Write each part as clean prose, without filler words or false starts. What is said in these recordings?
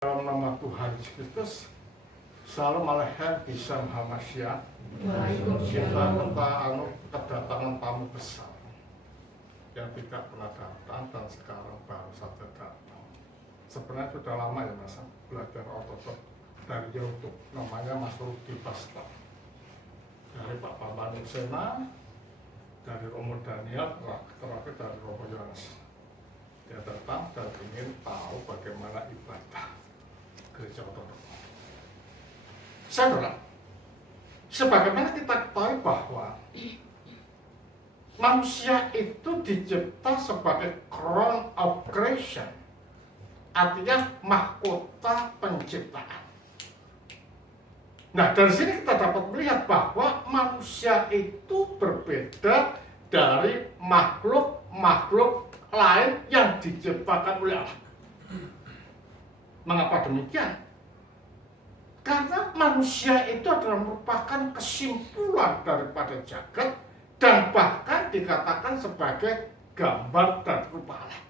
Dalam nama Tuhan Yesus Kristus, Salam Alaikum bisa Muhammadiyah. Kita kedatangan tamu besar yang tidak pernah datang dan sekarang baru saja datang. Sebenarnya sudah lama ya Mas belajar ortodok dari YouTube, namanya Mas Rudi Pastor. Dari Pak Bambang Sena, dari Romo Daniel, terakhir dari Romo Yohanes. Dia datang dan ingin tahu bagaimana ibadah gereja ortodok. Saudara, sebagaimana kita ketahui bahwa manusia itu dicipta sebagai crown of creation, artinya mahkota penciptaan. Nah, dari sini kita dapat melihat bahwa manusia itu berbeda dari makhluk-makhluk lain yang diciptakan oleh Allah. Mengapa demikian? Karena manusia itu adalah merupakan kesimpulan daripada jagat dan bahkan dikatakan sebagai gambar dan rupa Allah.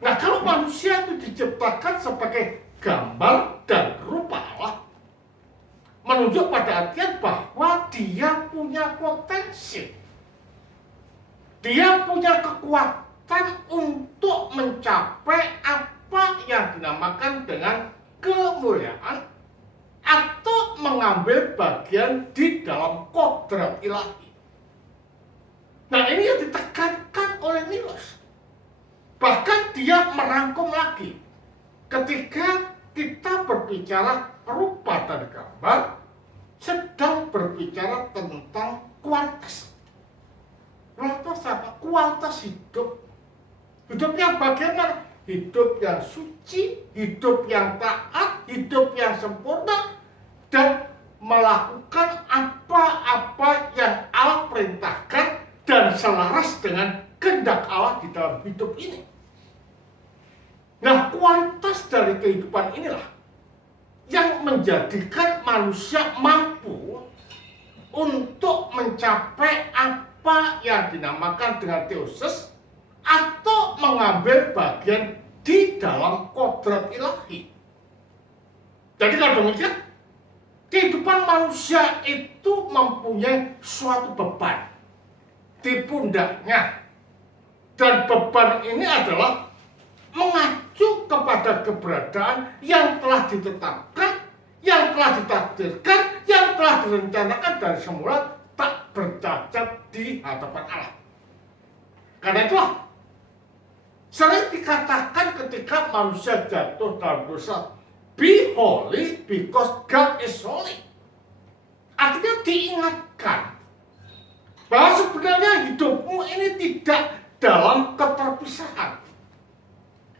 Nah, kalau manusia itu diciptakan sebagai gambar dan rupa Allah, menunjuk pada artian bahwa dia punya potensi, dia punya kekuatan untuk mencapai apa yang dinamakan dengan kemuliaan atau mengambil bagian di dalam kodrat ilahi. Nah, ini yang ditekankan oleh Nilus. Bahkan dia merangkum lagi ketika kita berbicara rupa dan gambar, sedang berbicara tentang kualitas. Kualitas apa? Kualitas hidup. Hidup yang bagaimana? Hidup yang suci, hidup yang taat, hidup yang sempurna, dan melakukan apa-apa yang Allah perintahkan dan selaras dengan kehendak Allah di dalam hidup ini. Nah, kualitas dari kehidupan inilah yang menjadikan manusia mampu untuk mencapai apa yang dinamakan dengan teosis atau mengambil bagian di dalam kodrat ilahi. Jadi kalau demikian, kehidupan manusia itu mempunyai suatu beban di pundaknya. Dan beban ini adalah mengacu kepada keberadaan yang telah ditetapkan, yang telah ditakdirkan, yang telah direncanakan dari semula tak bercacat di hadapan Allah. Karena itulah sering dikatakan ketika manusia jatuh dalam dosa, be holy because God is holy. Artinya diingatkan bahwa sebenarnya hidupmu ini tidak dalam keterpisahan.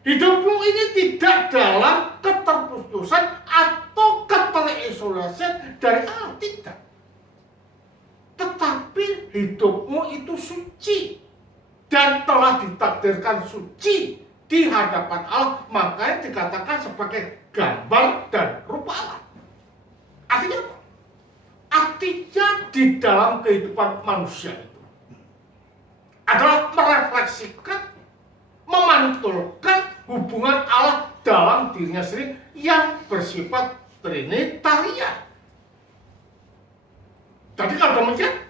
Hidupmu ini tidak dalam keterputusan atau keterisolasi dari Allah, tidak. Tetapi hidupmu itu suci dan telah ditakdirkan suci di hadapan Allah, makanya dikatakan sebagai gambar dan rupa Allah. Artinya apa? Artinya di dalam kehidupan manusia itu adalah merefleksikan, memantulkan hubungan Allah dalam dirinya sendiri yang bersifat trinitarian. Jadi kalau demikian,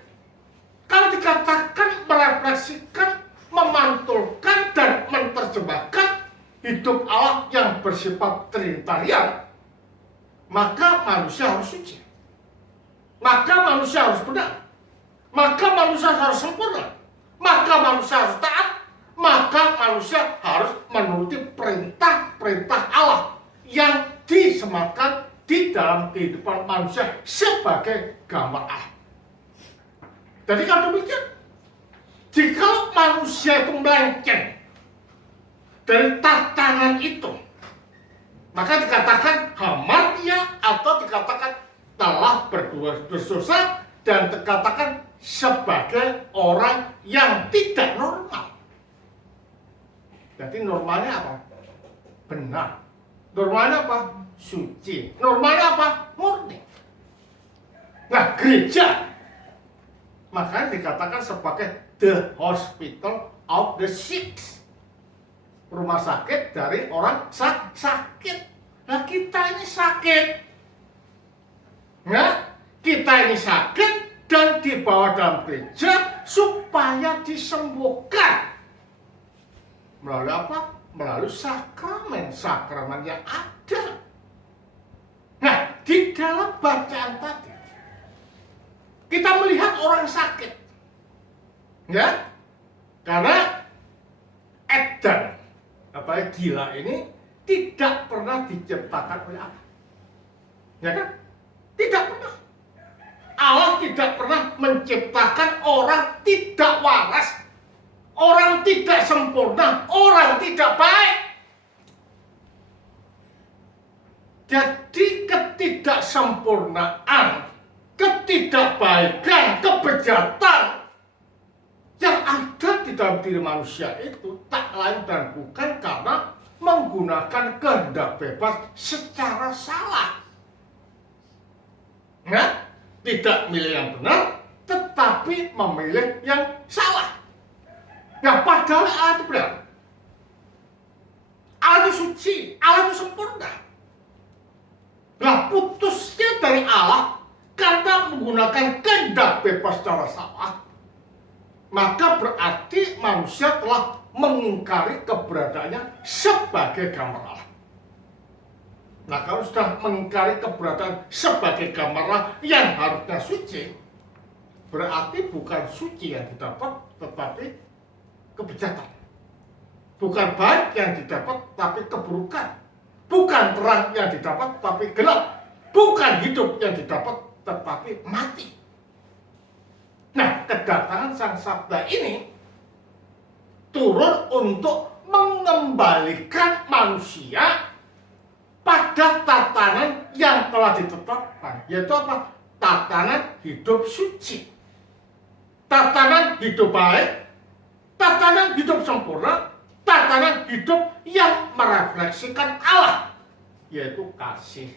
kalau dikatakan merefleksikan, memantulkan dan menerjemahkan hidup Allah yang bersifat trinitarian, maka manusia harus suci, maka manusia harus benar, maka manusia harus sempurna, maka manusia harus taat, maka manusia harus menuruti perintah-perintah Allah yang disematkan di dalam kehidupan manusia sebagai gambar Allah. Jadi kalau demikian, jika manusia itu melenceng dari tatanan itu, maka dikatakan hamartia atau dikatakan telah berdosa dan dikatakan sebagai orang yang tidak normal. Jadi normalnya apa? Benar. Normalnya apa? Suci. Normalnya apa? Murni. Nah, gereja makanya dikatakan sebagai the hospital of the sick. rumah sakit dari orang sakit. Nah kita ini sakit, ya, kita ini sakit dan dibawa dalam gereja supaya disembuhkan. Melalui apa? Melalui sakramen yang ada. Nah, di dalam bacaan tadi kita melihat orang sakit, ya, karena edan, gila ini tidak pernah diciptakan oleh Allah, ya kan? Tidak pernah. Allah tidak pernah menciptakan orang tidak waras, orang tidak sempurna, orang tidak baik. Jadi ketidaksempurnaan, ketidakbaikan, kebejatan yang ada di dalam diri manusia itu tak lain dan bukan karena menggunakan kehendak bebas secara salah. Nah, tidak milih yang benar, tetapi memilih yang salah. Nah, padahal Allah itu benar. Allah itu suci, Allah itu sempurna. Nah, putusnya dari Allah karena menggunakan kehendak bebas secara salah, maka berarti manusia telah mengingkari keberadaannya sebagai gambar Allah. Nah, kalau sudah mengingkari keberadaan sebagai gambar Allah yang harusnya suci, berarti bukan suci yang didapat, tetapi kebejatan. Bukan baik yang didapat, tapi keburukan. Bukan terang yang didapat, tapi gelap. Bukan hidup yang didapat, tetapi mati. Nah, kedatangan Sang Sabda ini turun untuk mengembalikan manusia pada tatanan yang telah ditetapkan, yaitu apa? Tatanan hidup suci, tatanan hidup baik, tatanan hidup sempurna, tatanan hidup yang merefleksikan Allah, yaitu kasih,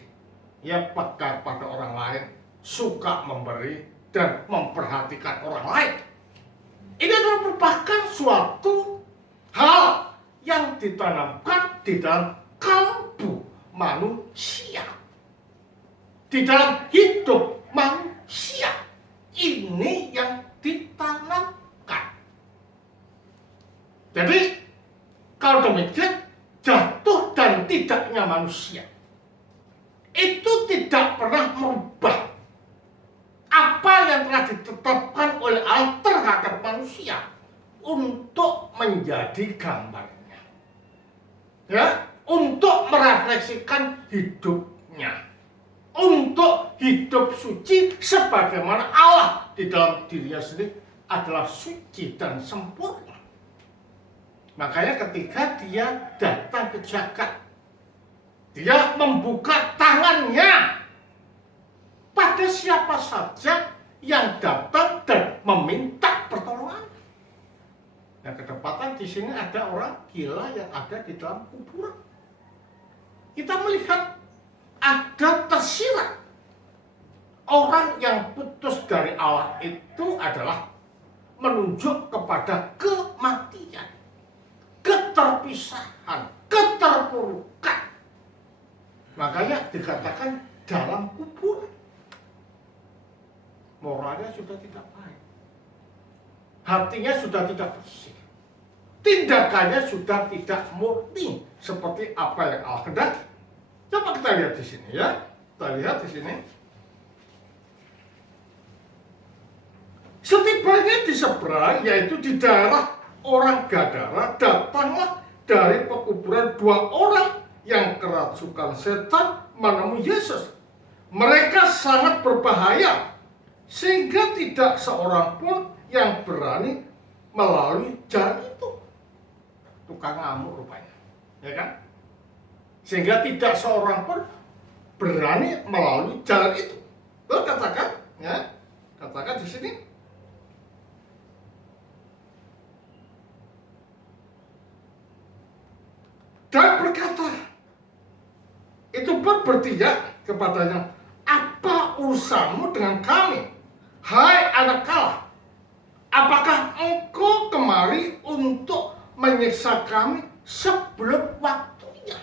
yang peka pada orang lain, suka memberi dan memperhatikan orang lain. Ini adalah merupakan suatu hal yang ditanamkan di dalam kalbu manusia, di dalam hidup manusia. Ini yang ditanamkan. Jadi kalau demikian, jatuh dan tidaknya manusia itu tidak pernah merubah apa yang telah ditetapkan oleh Allah terhadap manusia untuk menjadi gambarnya, ya, untuk merefleksikan hidupnya, untuk hidup suci sebagaimana Allah di dalam dirinya sendiri adalah suci dan sempurna. Makanya ketika dia datang ke jagat, dia membuka tangannya pada siapa saja yang datang dan meminta pertolongan. Nah, kedapatan di sini ada orang gila yang ada di dalam kuburan. Kita melihat ada tersirat. Orang yang putus dari Allah itu adalah menunjuk kepada kematian, keterpisahan, keterpurukan. Makanya dikatakan dalam kuburan. Moralnya sudah tidak baik, hatinya sudah tidak bersih, tindakannya sudah tidak murni seperti apa yang Allah kehendaki. Coba kita lihat di sini, ya. Kita lihat di sini. Setibanya di seberang, yaitu di daerah orang Gadara, datanglah dari pekuburan 2 orang yang kerasukan setan menemui Yesus. Mereka sangat berbahaya, sehingga tidak seorang pun yang berani melalui jalan itu. Tukang ngamuk rupanya, ya kan? Sehingga tidak seorang pun berani melalui jalan itu. Lalu katakan, ya, katakan di sini. Dan berkata, itu pun berteriak kepadanya, apa urusanmu dengan kami, hai anak kala? Apakah engkau kemari untuk menyiksa kami sebelum waktunya.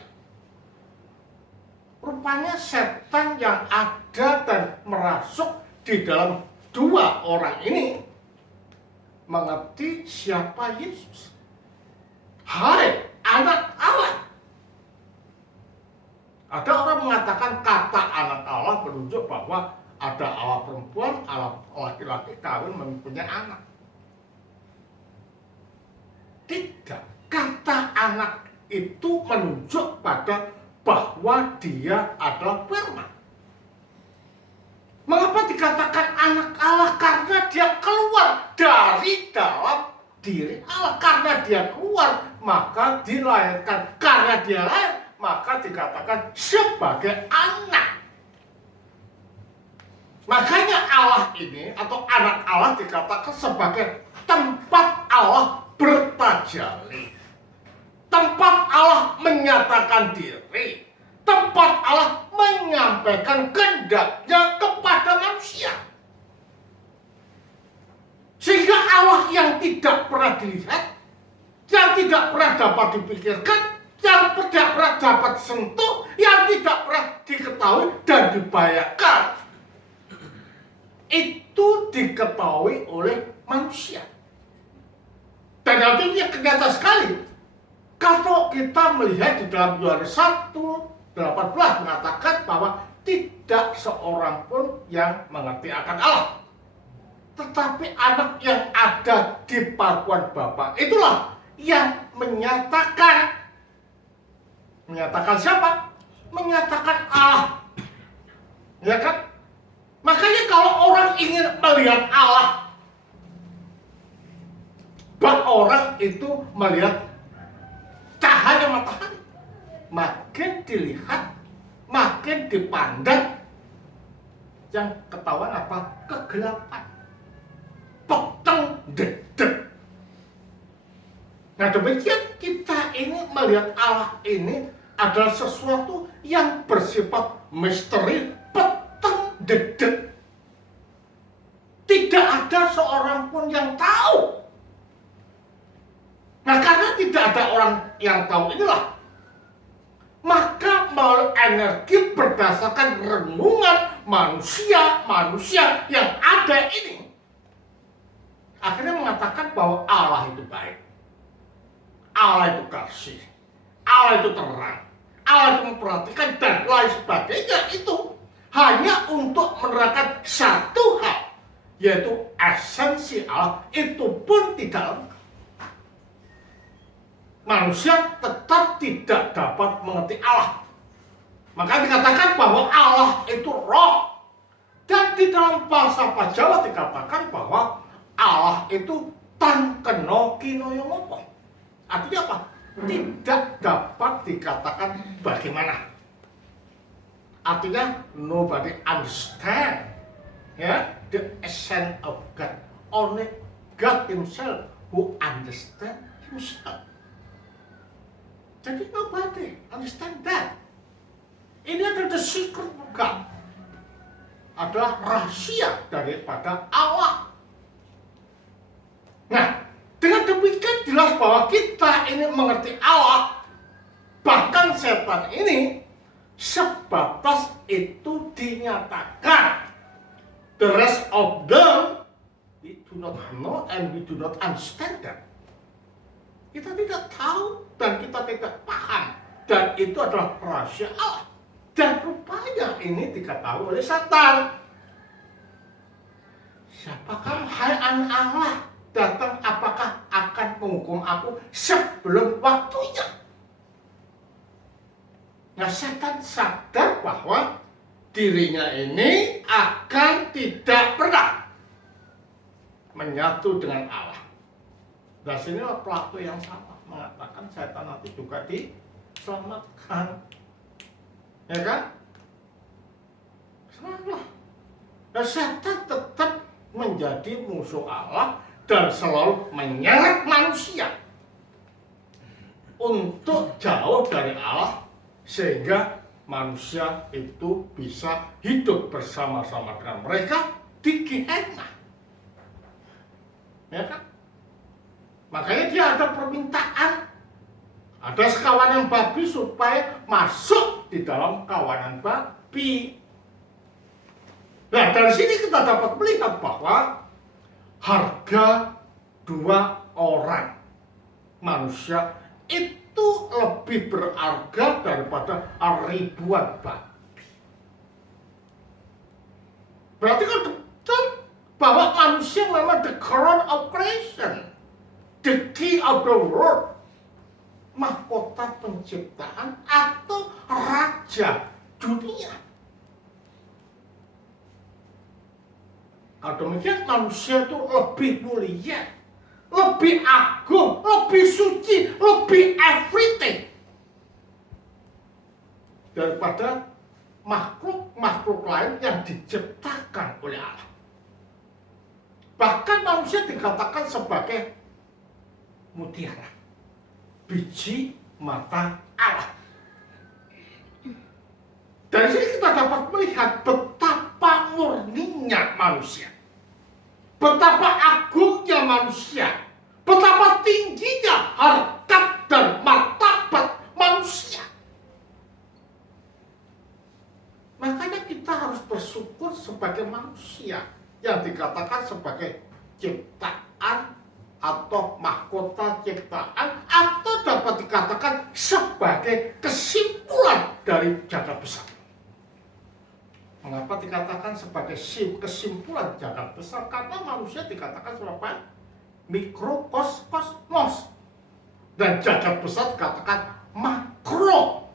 Rupanya setan yang ada dan merasuk di dalam dua orang ini mengerti siapa Yesus. Hai anak Allah. Ada orang mengatakan kata anak Allah menunjuk bahwa ada Allah perempuan, Allah laki-laki kawin mempunyai anak. Tidak. Kata anak itu menunjuk pada bahwa dia adalah firman. Mengapa dikatakan anak Allah? Karena dia keluar dari dalam diri Allah. Karena dia keluar, maka dilahirkan. Karena dia lahir, maka dikatakan sebagai anak. Makanya Allah ini atau anak Allah dikatakan sebagai tempat Allah bertajalli. Tempat Allah menyatakan diri. Tempat Allah menyampaikan kehendaknya kepada manusia. Sehingga Allah yang tidak pernah dilihat, yang tidak pernah dapat dipikirkan, yang tidak pernah dapat disentuh, yang tidak pernah diketahui dan dibayangkan, itu diketahui oleh manusia. Dan artinya kenyataan sekali. Kalau kita melihat di dalam Yohanes 1:18 mengatakan bahwa tidak seorang pun yang mengerti akan Allah. Tetapi anak yang ada di pangkuan Bapa itulah yang menyatakan. Menyatakan siapa? Menyatakan Allah. Ya kan? Makanya kalau orang ingin melihat Allah, orang itu melihat cahaya matahari. Makin dilihat, makin dipandang, yang ketahuan apa? Kegelapan. Peteng dedek. Nah demikian kita ini melihat Allah ini adalah sesuatu yang bersifat misteri, peteng dedek. Tidak ada seorang pun yang tahu. Nah karena tidak ada orang yang tahu inilah, maka melalui energi berdasarkan renungan manusia yang ada ini, akhirnya mengatakan bahwa Allah itu baik, Allah itu kasih, Allah itu terang, Allah itu memperhatikan dan lain sebagainya. Itu hanya untuk menerangkan satu hal, yaitu esensi Allah itu pun tidak lengkap. Manusia tetap tidak dapat mengerti Allah. Maka dikatakan bahwa Allah itu roh. Dan di dalam falsafah Jawa dikatakan bahwa Allah itu tan keno kino yang ngopo. Artinya apa? Tidak dapat dikatakan bagaimana. Artinya nobody understand, ya, the essence of God. Only God Himself who understand Himself. Jadi nobody understand that. Ini adalah the secret of God. Adalah rahasia daripada Allah. Nah, dengan demikian jelas bahwa kita ini mengerti Allah. Bahkan setan ini sebatas itu dinyatakan. The rest of them we do not know and we do not understand that. Kita tidak tahu dan kita tidak paham. Dan itu adalah rahasia Allah. Dan rupanya ini diketahui oleh setan. Siapakah hai anak Allah datang, apakah akan menghukum aku sebelum waktunya? Nah setan sadar bahwa dirinya ini akan tidak pernah menyatu dengan Allah. Dan sinilah Plato yang sama mengatakan setan nanti juga diselamatkan, ya kan? Selamatlah. Dan setan tetap menjadi musuh Allah dan selalu menyeret manusia untuk jauh dari Allah sehingga manusia itu bisa hidup bersama-sama dengan mereka di Gehenna, ya kan? Makanya dia ada permintaan Ada sekawanan babi supaya masuk di dalam kawanan babi. Nah, dari sini kita dapat melihat bahwa harga dua orang manusia itu lebih berharga daripada ribuan babi. Berarti kan betul bahwa manusia memang the crown of creation, the king of the world, mahkota penciptaan atau raja dunia. Kalau demikian manusia itu lebih mulia, lebih agung, lebih suci, lebih everything daripada makhluk-makhluk lain yang diciptakan oleh Allah. Bahkan manusia dikatakan sebagai mutiara, biji mata Allah. Dari sini kita dapat melihat betapa murninya manusia, betapa agungnya manusia, betapa tingginya harkat dan martabat manusia. Makanya kita harus bersyukur sebagai manusia yang dikatakan sebagai ciptaan atau mahkota ciptaan, atau dapat dikatakan sebagai kesimpulan dari jagat besar. Mengapa dikatakan sebagai kesimpulan jagat besar? Karena manusia dikatakan sebagai mikrokosmos dan jagat besar dikatakan makro.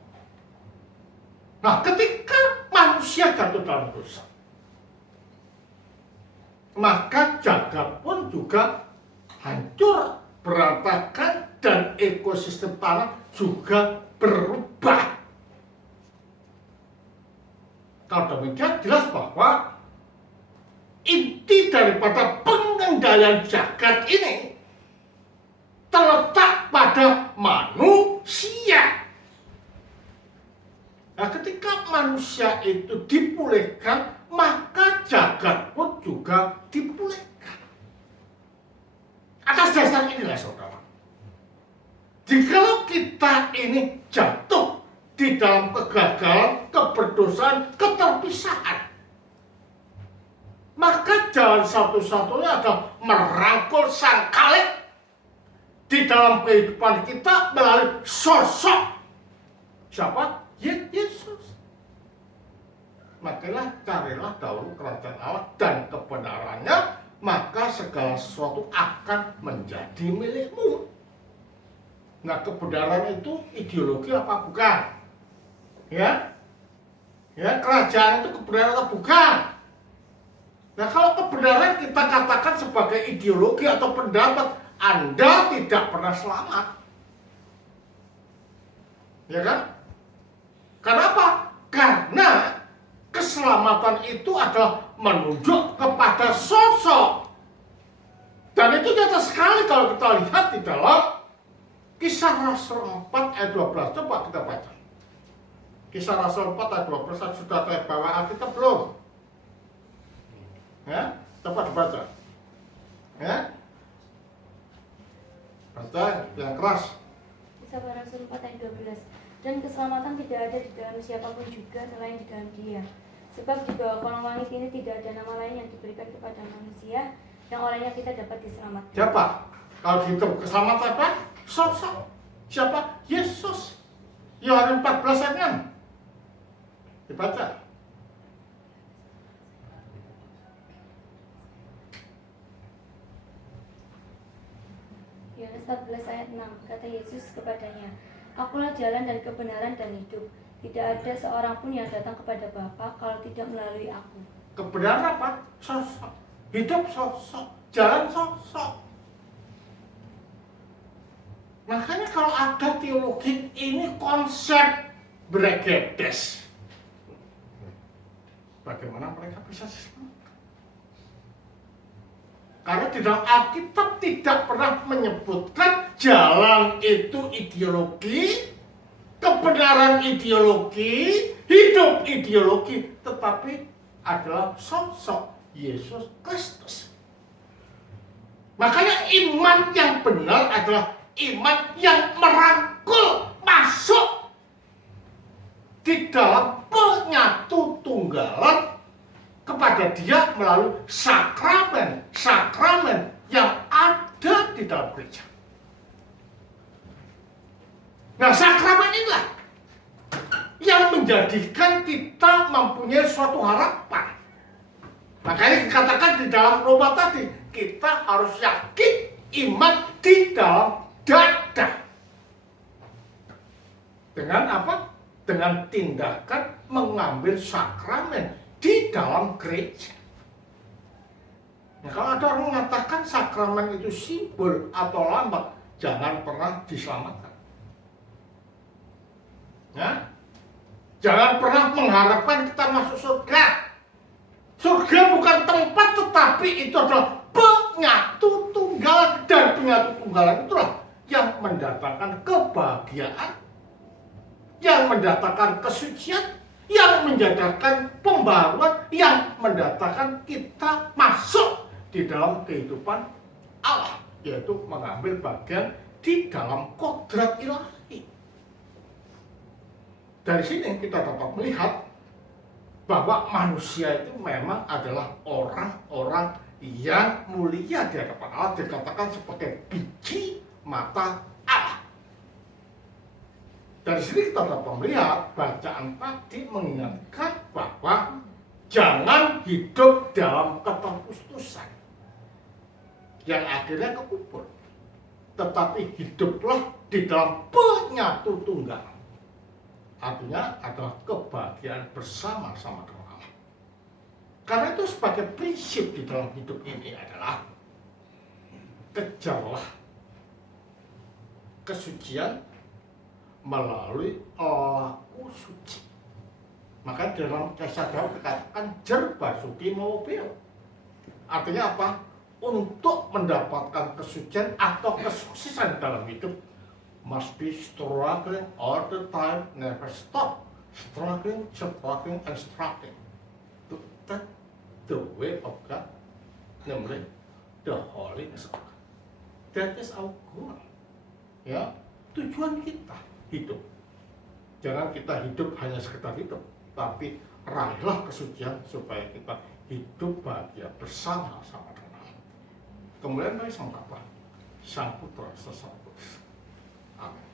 Nah, ketika manusia jatuh dalam dosa, maka jagat pun juga hancur, berantakan, dan ekosistem tanah juga berubah. Kalau demikian jelas bahwa inti daripada pengendalian jagat ini terletak pada manusia. Nah, ketika manusia itu dipulihkan, maka jagat pun juga dipulihkan. Atas dasar inilah saudara, jikalau kita ini jatuh di dalam kegagalan, keberdosaan, keterpisahan, maka jalan satu-satunya adalah merangkul sang Khalik di dalam kehidupan kita melalui sosok siapa? Yesus. Makanya carilah dahulu kerajaan Allah dan kebenarannya, maka segala sesuatu akan menjadi milikmu. Nah, kebenaran itu ideologi apa bukan? Ya, kerajaan itu kebenaran atau bukan? Nah, kalau kebenaran kita katakan sebagai ideologi atau pendapat, Anda tidak pernah selamat. Ya kan? Kenapa? Karena keselamatan itu adalah menunjuk kepada sosok. Dan itu nyata sekali kalau kita lihat di dalam Kisah Rasul 4 ayat 12. Coba kita baca. Kisah Rasul 4 ayat 12. Sudah saya bawa Alkitab belum? Ya, coba dibaca. Ya, baca yang keras. Kisah Rasul 4 ayat 12. Dan keselamatan tidak ada di dalam siapapun juga selain di dalam Dia. Sebab di bawah kolong langit ini tidak ada nama lain yang diberikan kepada manusia yang olehnya kita dapat diselamatkan. Siapa? Kalau gitu keselamatan apa? Sosok. Siapa? Yesus. Yohanes 14 ayat 6. Dibaca. Yohanes 14 ayat 6. Kata Yesus kepadanya, Akulah jalan dan kebenaran dan hidup. Tidak ada seorang pun yang datang kepada Bapa kalau tidak melalui aku. Kebenaran apa? Sosok. Hidup sosok. Jalan sosok. Makanya kalau ada teologi ini konsep bregedes. Bagaimana mereka bisa diselamatkan? Karena di dalam Alkitab tidak pernah menyebutkan jalan itu ideologi, kebenaran ideologi, hidup ideologi, tetapi adalah sosok Yesus Kristus. Makanya iman yang benar adalah iman yang merangkul masuk di dalam penyatu tunggalan kepada dia melalui sakramen yang ada di dalam gereja. Nah, sakramen inilah yang menjadikan kita mempunyai suatu harapan. Makanya dikatakan di dalam Roma tadi, kita harus yakin iman di dalam dada. Dengan apa? Dengan tindakan mengambil sakramen di dalam gereja. Nah, kalau ada orang mengatakan sakramen itu simbol atau lambang, jangan pernah diselamatkan. Ya? Jangan pernah mengharapkan kita masuk surga. Surga bukan tempat, tetapi itu adalah penyatu tunggalan. Dan penyatu tunggalan itulah yang mendatangkan kebahagiaan, yang mendatangkan kesucian, yang menjadikan pembaruan, yang mendatangkan kita masuk di dalam kehidupan Allah, yaitu mengambil bagian di dalam kodrat ilahi. Dari sini kita dapat melihat bahwa manusia itu memang adalah orang-orang yang mulia di hadapan Allah, dikatakan sebagai biji mata Allah. Dari sini kita dapat melihat bacaan tadi mengingatkan bahwa jangan hidup dalam keterpustusan yang akhirnya kekubur, tetapi hiduplah di dalam penyatu tunggal. Artinya adalah kebahagiaan bersama-sama dengan Allah. Karena itu sebagai prinsip di dalam hidup ini adalah kejarlah kesucian melalui laku suci. Maka dalam Kisah Daud dikatakan jer basuki mobil. Artinya apa? Untuk mendapatkan kesucian atau kesuksesan dalam hidup, must be struggling all the time, never stop. Struggling, and struggling to take the way of God, namely the holiness of God. That is our goal. Ya, tujuan kita hidup. Jangan kita hidup hanya sekedar hidup, tapi raihlah kesucian supaya kita hidup bahagia bersama-sama dengan Allah. Kemudian bagi Sang Bapa, Sang Putra, Sang Kudus. Amin.